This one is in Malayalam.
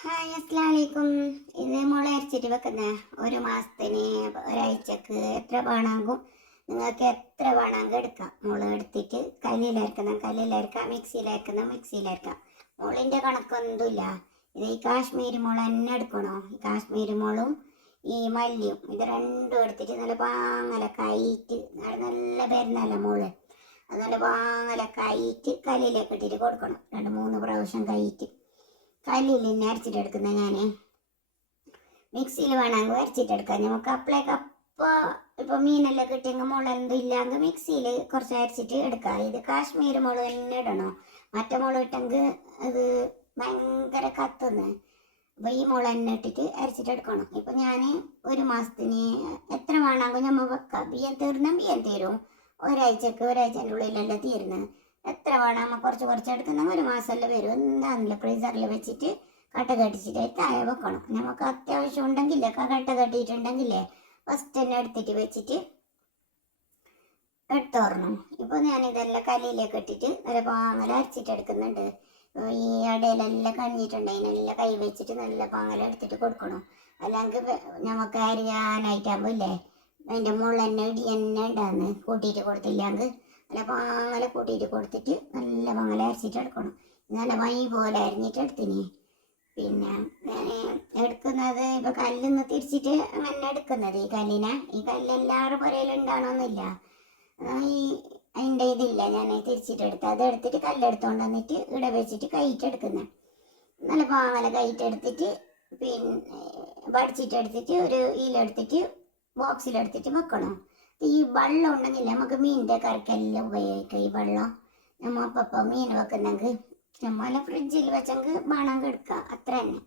ഹായ് അസ്സലാമു അലൈക്കും. ഇത് മുള അരച്ചിട്ട് വെക്കുന്ന ഒരു മാസത്തിന് ഒരാഴ്ചക്ക് എത്ര വേണമെങ്കിൽ നിങ്ങൾക്ക് എത്ര വേണമെങ്കിൽ എടുക്കാം. മുള എടുത്തിട്ട് കല്ലിലരക്കാം, മിക്സിയിലരക്കാം. മുളിൻ്റെ കണക്കൊന്നുമില്ല. ഇത് ഈ കാശ്മീരി മുള തന്നെ എടുക്കണോ. ഈ കാശ്മീരി മുളും ഈ മല്ലിയും ഇത് രണ്ടും എടുത്തിട്ട് നല്ല പാങ്ങല കൈറ്റ് നല്ല വരുന്നല്ല മുള് അത് നല്ല പാങ്ങല കൈറ്റ് കല്ലിലേക്ക് ഇട്ടിട്ട് കൊടുക്കണം. 2-3 പ്രാവശ്യം കൈറ്റ് കല്ലിൽ തന്നെ അരച്ചിട്ടെടുക്കുന്ന ഞാൻ മിക്സിയിൽ വേണമെങ്കിൽ അരച്ചിട്ടെടുക്കാം. നമുക്ക് അപ്പളേക്കപ്പോൾ ഇപ്പോൾ മീനെല്ലാം കിട്ടിയെങ്കിൽ മുളകൊന്നും ഇല്ലെങ്കിൽ മിക്സിയിൽ കുറച്ച് അരച്ചിട്ട് എടുക്കാം. ഇത് കാശ്മീർ മുളക് തന്നെ ഇടണോ. മറ്റേ മുളക് ഇട്ടെങ്കിൽ അത് ഭയങ്കര കത്തുന്നു. അപ്പോൾ ഈ മുളക് തന്നെ ഇട്ടിട്ട് അരച്ചിട്ടെടുക്കണം. ഇപ്പം ഞാൻ ഒരു മാസത്തിന് എത്ര വേണമെങ്കിൽ നമ്മൾ വെക്കാം. ബിയ്യം തീരും. ഒരാഴ്ചൻ്റെ ഉള്ളിലെല്ലാം തീരുന്നത്. എത്ര വേണം നമ്മൾ കുറച്ച് എടുക്കുന്ന ഒരു മാസമെല്ലാം വരും. എന്താണെന്നില്ല ഫ്രീസറിൽ വെച്ചിട്ട് കട്ട കട്ടിച്ചിട്ട് താഴെ വെക്കണം. നമുക്ക് അത്യാവശ്യം ഉണ്ടെങ്കിലേ കട്ട കട്ടിയിട്ടുണ്ടെങ്കിലേ ഫസ്റ്റ് തന്നെ എടുത്തിട്ട് വെച്ചിട്ട് എടുത്തോറണം. ഇപ്പോൾ ഞാനിതെല്ലാം കല്ലിലേക്ക് ഇട്ടിട്ട് നല്ല പാങ്ങല അരച്ചിട്ട് എടുക്കുന്നുണ്ട്. ഈ ഇടയിലെല്ലാം കഴിഞ്ഞിട്ടുണ്ട്. അതിനെല്ലാം കൈ വെച്ചിട്ട് നല്ല പാങ്ങല എടുത്തിട്ട് കൊടുക്കണം. അല്ലെങ്കിൽ നമുക്ക് അരിയാനായിട്ടാകുമ്പോൾ ഇല്ലേ അതിൻ്റെ മുകളിൽ തന്നെ ഇടി തന്നെ ഉണ്ടാകുന്നു. കൂട്ടിയിട്ട് കൊടുത്തില്ലെങ്കിൽ നല്ല പാങ്ങല കൂട്ടിയിട്ട് കൊടുത്തിട്ട് നല്ല പാങ്ങല അരച്ചിട്ട് എടുക്കണം. നല്ല മൈ പോലെ അരിഞ്ഞിട്ട് എടുത്തിന്. പിന്നെ ഞാൻ എടുക്കുന്നത് ഇപ്പോൾ കല്ലിന്ന് തിരിച്ചിട്ട് അങ്ങനെ എടുക്കുന്നത്. ഈ കല്ല് എല്ലാവരുടെ പുരയിലുണ്ടാകണമെന്നില്ല. ഈ അതിൻ്റെ ഇതില്ല, ഞാൻ തിരിച്ചിട്ടെടുത്ത് അത് എടുത്തിട്ട് കല്ലെടുത്തോണ്ട് വന്നിട്ട് ഇവിടെ വെച്ചിട്ട് കൈറ്റെടുക്കുന്നത്. നല്ല പാങ്ങല കൈറ്റെടുത്തിട്ട് പിന്നെ വടിച്ചിട്ടെടുത്തിട്ട് ഒരു ഇലെടുത്തിട്ട് ബോക്സിലെടുത്തിട്ട് വെക്കണം. ഈ വെള്ളം ഉണ്ടെങ്കിൽ നമുക്ക് മീനിൻ്റെ കറിക്കെല്ലാം ഉപയോഗിക്കാം. ഈ വെള്ളം നമ്മൾ അപ്പം മീൻ വെക്കുന്നെങ്കിൽ നമ്മളെ ഫ്രിഡ്ജിൽ വെച്ചെങ്കിൽ വേണമെങ്കിൽ എടുക്കാം. അത്ര തന്നെ.